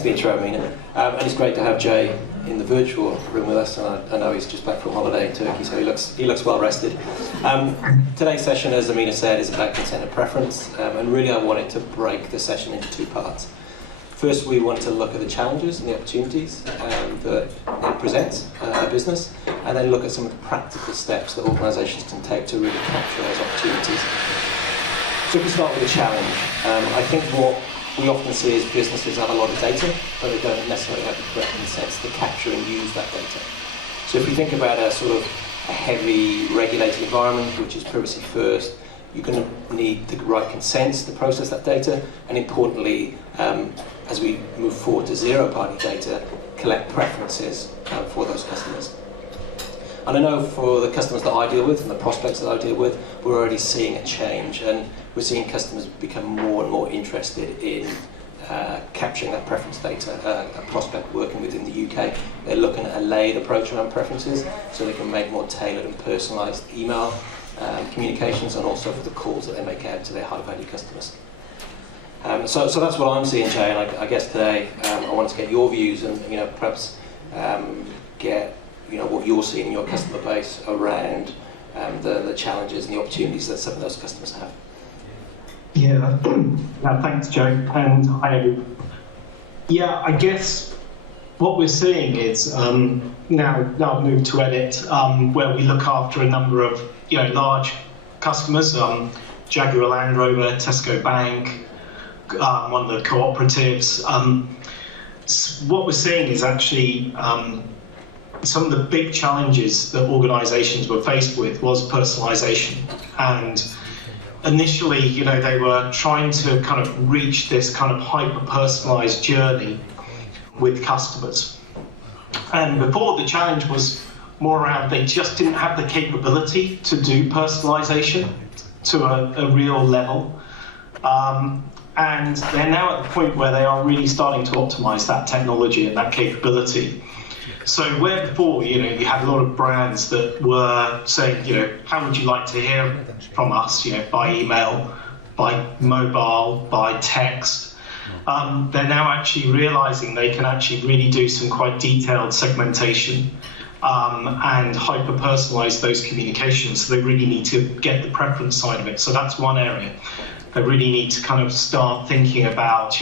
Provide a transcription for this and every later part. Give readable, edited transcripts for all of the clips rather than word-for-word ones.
for the intro, Amina. And it's great to have Jay in the virtual room with us, and I know he's just back from holiday in Turkey, so he looks well rested. Today's session, as Amina said, is about consent and preference, and really I wanted to break the session into two parts. First, we wanted to look at the challenges and the opportunities that it presents a business, and then look at some of the practical steps that organisations can take to really capture those opportunities. So if we start with a challenge, I think what we often see is businesses have a lot of data, but they don't necessarily have the correct consents to capture and use that data. So if we think about a sort of a heavy regulated environment, which is privacy first, you're going to need the right consents to process that data, and importantly, as we move forward to zero-party data, collect preferences for those customers. And I know for the customers that I deal with and the prospects that I deal with, we're already seeing a change, and we're seeing customers become more and more interested in capturing that preference data. A prospect working within the UK, they're looking at a layered approach around preferences so they can make more tailored and personalised email communications, and also for the calls that they make out to their high-value customers. So that's what I'm seeing, Jay, and I guess today I wanted to get your views and perhaps get what you're seeing in your customer base around the challenges and the opportunities that some of those customers have. Yeah, thanks, Joe. And I guess what we're seeing is now I've moved to Edit, where we look after a number of large customers, Jaguar Land Rover, Tesco Bank, one of the cooperatives. What we're seeing is actually some of the big challenges that organisations were faced with was personalisation. And initially, they were trying to kind of reach this kind of hyper-personalised journey with customers. And before, the challenge was more around they just didn't have the capability to do personalisation to a real level. And they're now at the point where they are really starting to optimise that technology and that capability. So where before, you had a lot of brands that were saying, how would you like to hear from us, by email, by mobile, by text. They're now actually realising they can actually really do some quite detailed segmentation and hyper-personalise those communications. So they really need to get the preference side of it. So that's one area. They really need to kind of start thinking about,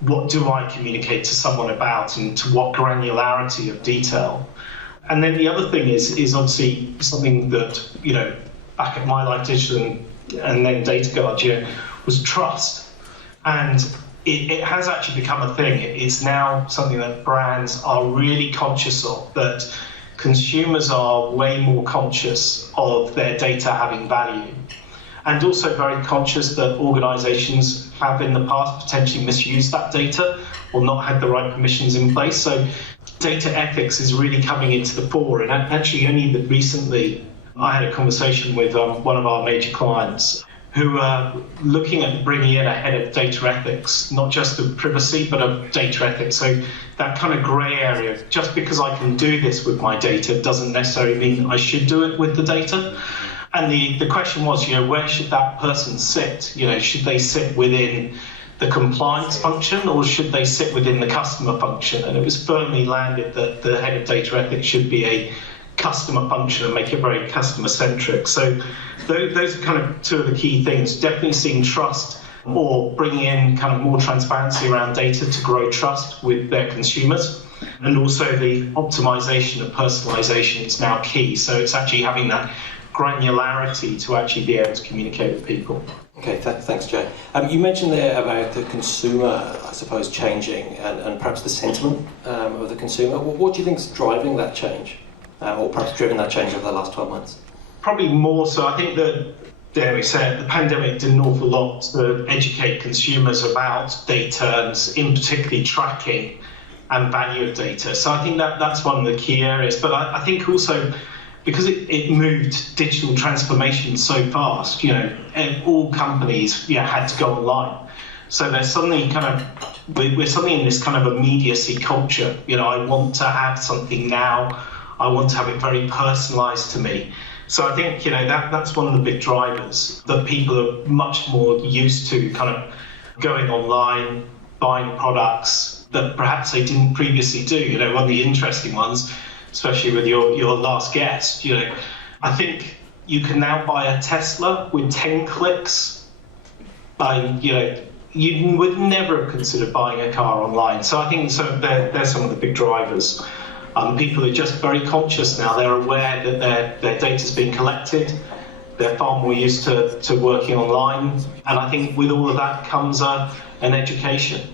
what do I communicate to someone about, and to what granularity of detail. And then the other thing is obviously something that, back at My Life Digital and then DataGuard, was trust. And it has actually become a thing. It's now something that brands are really conscious of, that consumers are way more conscious of their data having value. And also very conscious that organisations have in the past potentially misused that data or not had the right permissions in place. So data ethics is really coming into the fore. And actually only recently I had a conversation with one of our major clients who are looking at bringing in a head of data ethics, not just of privacy, but of data ethics. So that kind of grey area, just because I can do this with my data doesn't necessarily mean I should do it with the data. And the question was, where should that person sit? Should they sit within the compliance function, or should they sit within the customer function? And it was firmly landed that the head of data ethics should be a customer function and make it very customer-centric. So those are kind of two of the key things. Definitely seeing trust, or bringing in kind of more transparency around data to grow trust with their consumers. And also the optimization of personalization is now key. So it's actually having that granularity to actually be able to communicate with people. Okay, thanks, Jay. You mentioned there about the consumer, I suppose, changing and perhaps the sentiment of the consumer. What do you think is driving that change, or perhaps driven that change over the last 12 months? Probably more so. I think that, dare we say it, the pandemic did an awful lot to educate consumers about data, and in particularly tracking and value of data. So I think that's one of the key areas. But I think also, because it moved digital transformation so fast, and all companies had to go online. So there's suddenly we're suddenly in this kind of immediacy culture. I want to have something now. I want to have it very personalised to me. So I think that's one of the big drivers, that people are much more used to kind of going online, buying products, that perhaps they didn't previously do. You know, one of the interesting ones, especially with your last guest, you know, I think you can now buy a Tesla with 10 clicks. You know, you would never have considered buying a car online. So I think they're some of the big drivers. People are just very conscious now. They're aware that their data's being collected. They're far more used to working online. And I think with all of that comes an education.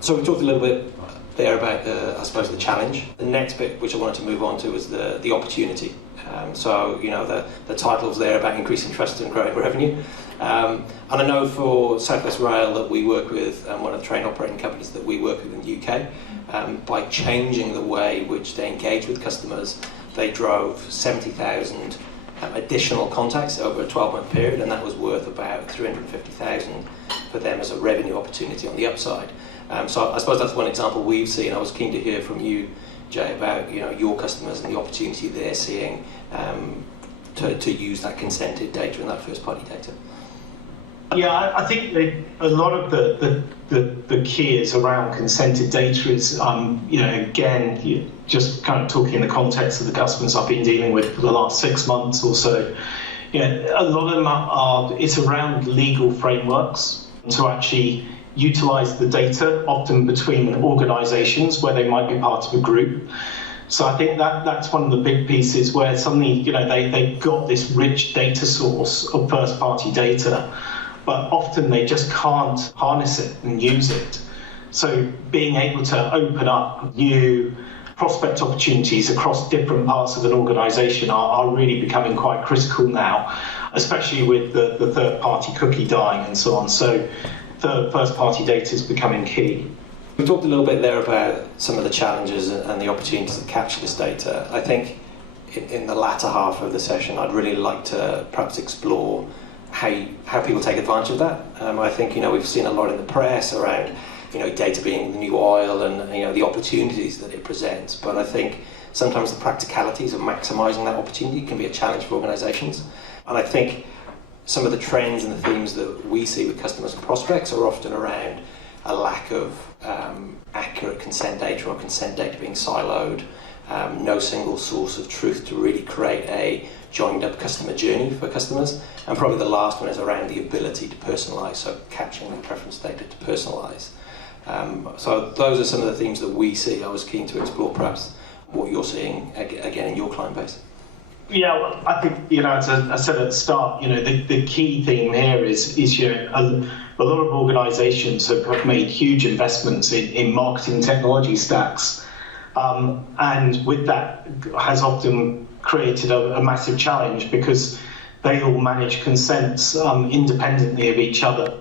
So we talked a little bit there about, I suppose, the challenge. The next bit, which I wanted to move on to, was the opportunity. So, you know, the title's there about increasing trust and growing revenue. And I know for South West Rail that we work with one of the train operating companies that we work with in the UK. By changing the way which they engage with customers, they drove 70,000 additional contacts over a 12-month period, and that was worth about 350,000 for them as a revenue opportunity on the upside. So I suppose that's one example we've seen. I was keen to hear from you, Jay, about, you know, your customers and the opportunity they're seeing to use that consented data and that first-party data. Yeah, I think a lot of the key is around consented data is, you know, again, just kind of talking in the context of the customers I've been dealing with for the last 6 months or so. Yeah, a lot of them it's around legal frameworks to actually utilize the data, often between organizations where they might be part of a group. So I think that's one of the big pieces where suddenly, you know, they've got this rich data source of first-party data, but often they just can't harness it and use it. So being able to open up new prospect opportunities across different parts of an organization are really becoming quite critical now, especially with the third-party cookie dying and so on. So the first-party data is becoming key. We talked a little bit there about some of the challenges and the opportunities to capture this data. I think in the latter half of the session, I'd really like to perhaps explore how people take advantage of that. I think, you know, we've seen a lot in the press around, you know, data being the new oil and, you know, the opportunities that it presents. But I think sometimes the practicalities of maximising that opportunity can be a challenge for organisations. And I think some of the trends and the themes that we see with customers and prospects are often around a lack of accurate consent data or consent data being siloed, no single source of truth to really create a joined up customer journey for customers. And probably the last one is around the ability to personalise, so capturing the preference data to personalise. So those are some of the themes that we see. I was keen to explore perhaps what you're seeing again in your client base. Yeah, well, I think, you know, as I said at the start, you know, the key theme here is you know, a lot of organisations have made huge investments in marketing technology stacks, and with that has often created a massive challenge because they all manage consents independently of each other.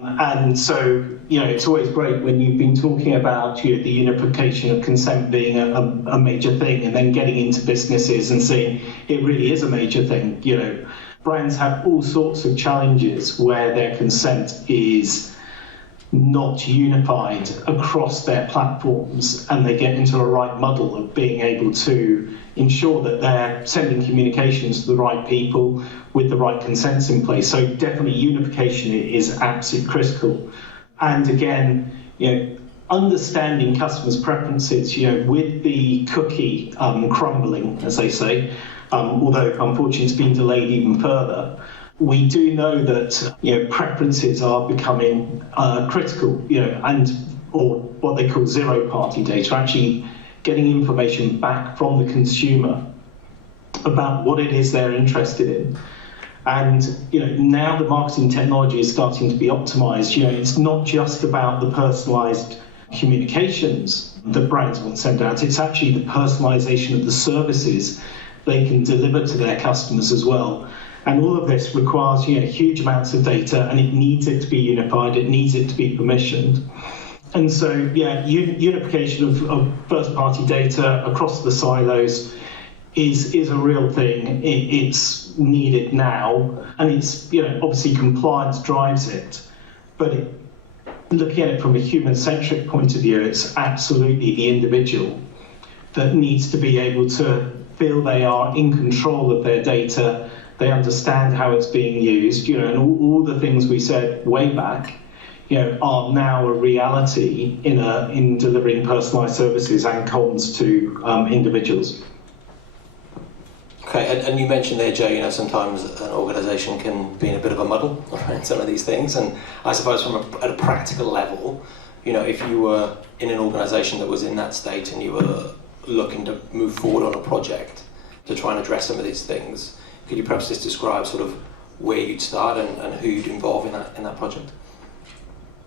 And so, you know, it's always great when you've been talking about, you know, the unification of consent being a major thing, and then getting into businesses and seeing it really is a major thing. You know, brands have all sorts of challenges where their consent is not unified across their platforms, and they get into a right muddle of being able to ensure that they're sending communications to the right people with the right consents in place. So definitely unification is absolutely critical. And again, you know, understanding customers' preferences, you know, with the cookie crumbling, as they say, although unfortunately it's been delayed even further, we do know that, you know, preferences are becoming critical, you know, or what they call zero-party data, actually getting information back from the consumer about what it is they're interested in. And, you know, now the marketing technology is starting to be optimized. You know, it's not just about the personalized communications that brands want to send out, it's actually the personalization of the services they can deliver to their customers as well. And all of this requires, you know, huge amounts of data, and it needs it to be unified, it needs it to be permissioned. And so, yeah, unification of first-party data across the silos is a real thing. It's needed now, and it's, you know, obviously compliance drives it, but looking at it from a human-centric point of view, it's absolutely the individual that needs to be able to feel they are in control of their data, they understand how it's being used, you know, and all the things we said way back, are now a reality in delivering personalised services and comms to individuals. Okay, and you mentioned there, Joe, sometimes an organisation can be in a bit of a muddle around some of these things, and I suppose at a practical level, if you were in an organisation that was in that state and you were looking to move forward on a project to try and address some of these things, could you perhaps just describe sort of where you'd start and who you'd involve in that project?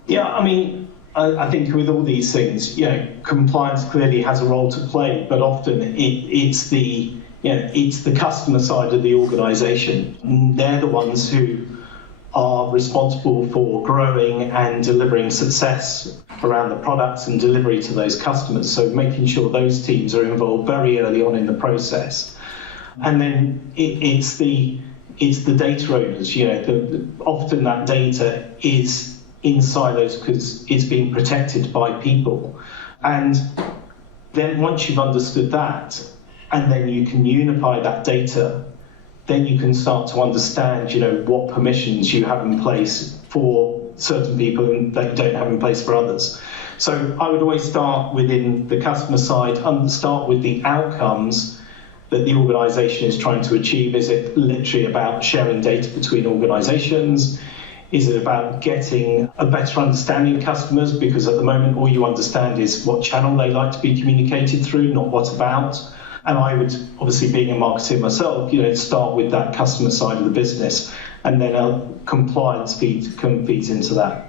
Yeah, I think with all these things, compliance clearly has a role to play, but often it's the customer side of the organisation. They're the ones who are responsible for growing and delivering success around the products and delivery to those customers. So making sure those teams are involved very early on in the process. And then it's the data owners. Often that data is in silos because it's being protected by people. And then once you've understood that, and then you can unify that data, then you can start to understand, what permissions you have in place for certain people and that you don't have in place for others. So I would always start within the customer side and start with the outcomes that the organisation is trying to achieve. Is it literally about sharing data between organisations? Is it about getting a better understanding of customers? Because at the moment, all you understand is what channel they like to be communicated through, not what about. And I would, obviously being a marketer myself, start with that customer side of the business, and then compliance feeds into that.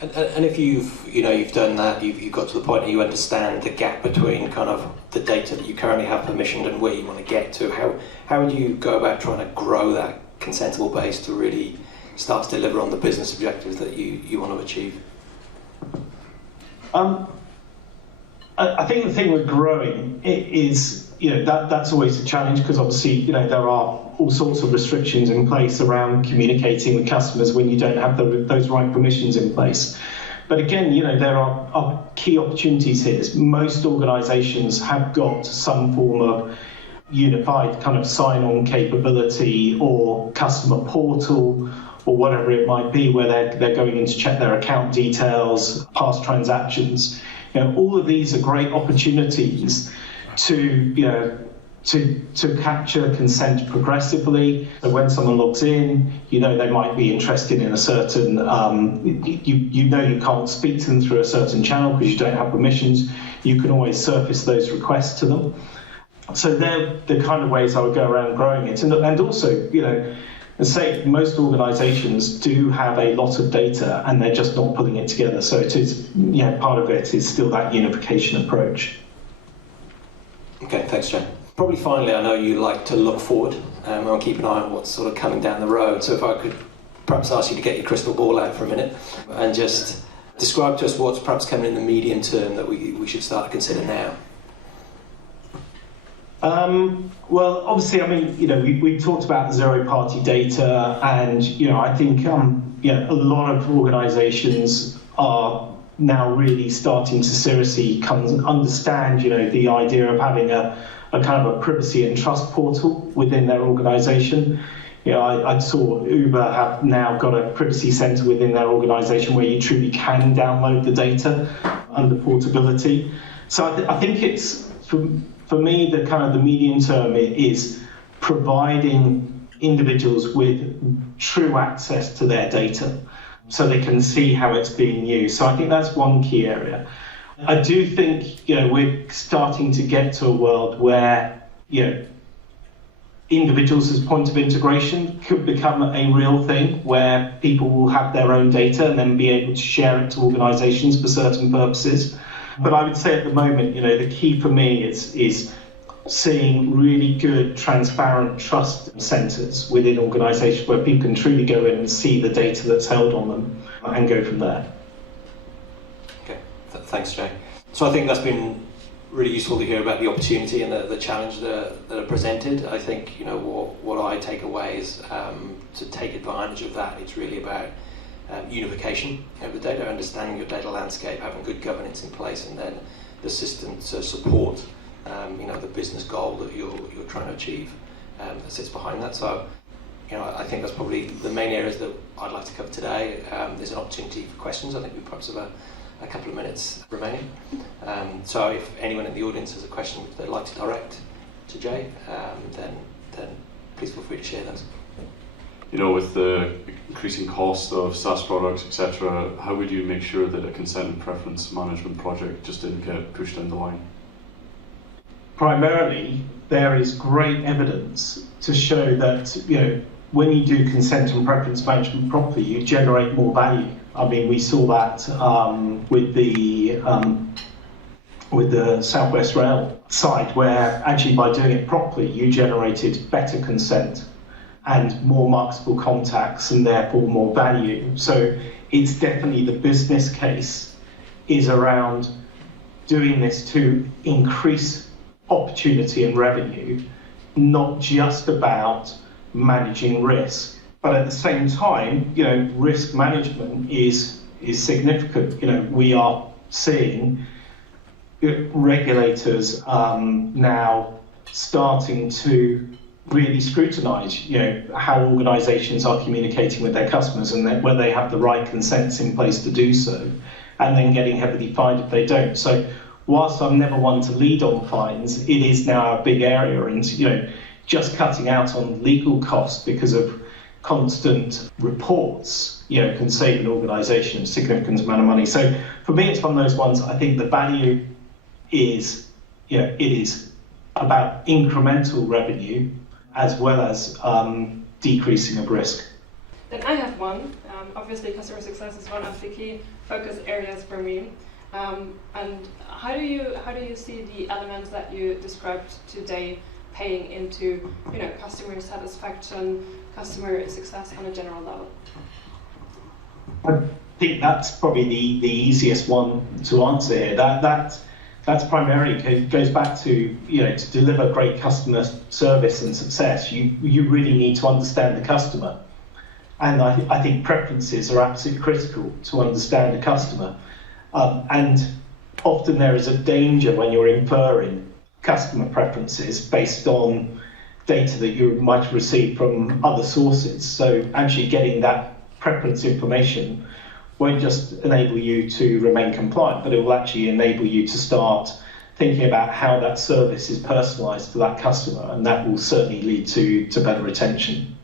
And if you've done that, you've got to the point where you understand the gap between kind of the data that you currently have permissioned and where you want to get to, how would you go about trying to grow that consentable base to really start to deliver on the business objectives that you want to achieve? I think the thing with growing is, that's always a challenge, because obviously, there are all sorts of restrictions in place around communicating with customers when you don't have those right permissions in place. But again, there are key opportunities here. Most organisations have got some form of unified kind of sign-on capability or customer portal or whatever it might be, where they're going in to check their account details, past transactions. All of these are great opportunities to capture consent progressively. So when someone logs in, they might be interested in a certain, you can't speak to them through a certain channel because you don't have permissions. You can always surface those requests to them. So they're the kind of ways I would go around growing it. And also, as I say, most organisations do have a lot of data and they're just not putting it together. So it is, part of it is still that unification approach. Okay, thanks, Joe. Probably finally, I know you like to look forward and keep an eye on what's sort of coming down the road. So if I could perhaps ask you to get your crystal ball out for a minute and just describe to us what's perhaps coming in the medium term that we should start to consider now. Well, obviously, we've talked about zero-party data, and I think a lot of organisations are now really starting to seriously understand the idea of having a kind of a privacy and trust portal within their organisation. I saw Uber have now got a privacy centre within their organisation where you truly can download the data under portability. So I think it's for me, the kind of the medium term is providing individuals with true access to their data so they can see how it's being used. So I think that's one key area. I do think, we're starting to get to a world where, individuals as point of integration could become a real thing, where people will have their own data and then be able to share it to organisations for certain purposes. But I would say at the moment, the key for me is seeing really good, transparent trust centres within organisations where people can truly go in and see the data that's held on them and go from there. Okay, thanks, Jay. So I think that's been really useful to hear about the opportunity and the challenge that are presented. I think what I take away is to take advantage of that. It's really about unification of the data, understanding your data landscape, having good governance in place, and then the system to support the business goal that you're trying to achieve that sits behind that. So I think that's probably the main areas that I'd like to cover today. There's an opportunity for questions. I think we perhaps have a couple of minutes remaining. So if anyone in the audience has a question they'd like to direct to Jay, then please feel free to share those. With the increasing cost of SaaS products, etc., how would you make sure that a consent and preference management project just didn't get pushed down the line? Primarily, there is great evidence to show that when you do consent and preference management properly, you generate more value. I mean, we saw that with the Southwest Rail side, where actually by doing it properly, you generated better consent and more marketable contacts and therefore more value. So it's definitely the business case is around doing this to increase opportunity and revenue, not just about managing risk. But at the same time, risk management is significant. We are seeing regulators now starting to really scrutinise, how organisations are communicating with their customers and whether they have the right consents in place to do so, and then getting heavily fined if they don't. So whilst I'm never one to lead on fines, it is now a big area, and just cutting out on legal costs because of constant reports, can save an organisation a significant amount of money. So for me, it's one of those ones. I think the value is, it is about incremental revenue as well as decreasing of risk. Then I have one. Obviously, customer success is one of the key focus areas for me. And how do you see the elements that you described today paying into customer satisfaction, customer success on a general level? I think that's probably the easiest one to answer here. That's primarily goes back to to deliver great customer service and success. You really need to understand the customer, and I think preferences are absolutely critical to understand a customer. And often there is a danger when you're inferring customer preferences based on data that you might have received from other sources. So actually getting that preference information won't just enable you to remain compliant, but it will actually enable you to start thinking about how that service is personalised to that customer, and that will certainly lead to better retention.